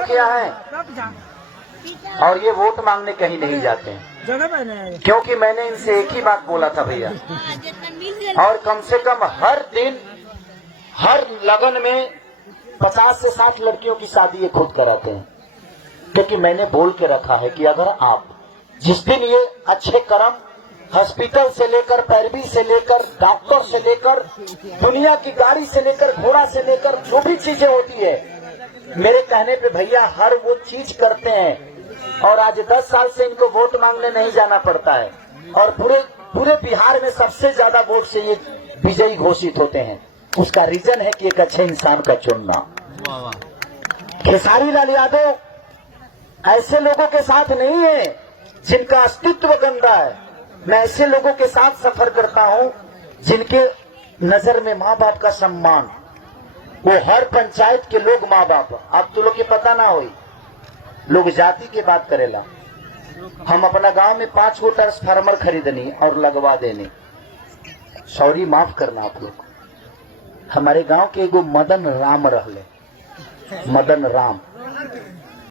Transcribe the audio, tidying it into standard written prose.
किया है और ये वोट मांगने कहीं नहीं जाते हैं, क्योंकि मैंने इनसे एक ही बात बोला था भैया, और कम से कम हर दिन हर लगन में 50 से 60 लड़कियों की शादी ये खुद कराते हैं, क्योंकि मैंने बोल के रखा है कि अगर आप जिस दिन ये अच्छे कर्म हॉस्पिटल से लेकर पैरवी से लेकर डॉक्टर से लेकर दुनिया की गाड़ी से लेकर घोड़ा से लेकर जो भी चीजें होती है मेरे कहने पे भैया हर वो चीज करते हैं, और आज 10 साल से इनको वोट मांगने नहीं जाना पड़ता है, और पूरे बिहार में सबसे ज्यादा वोट से ये विजयी घोषित होते हैं। उसका रीजन है कि एक अच्छे इंसान का चुनना। खेसारी लाल यादव ऐसे लोगों के साथ नहीं है जिनका अस्तित्व गंदा है। मैं ऐसे लोगों के साथ सफर करता हूं जिनके नजर में माँ बाप का सम्मान, वो हर पंचायत के लोग माँ बाप। अब तो लोग के पता ना हो, लोग जाति की बात करेला। हम अपना गांव में 5 गो ट्रांसफार्मर खरीदनी और लगवा देनी। सॉरी माफ करना आप लोग। हमारे गांव के एगो मदन राम रहले, मदन राम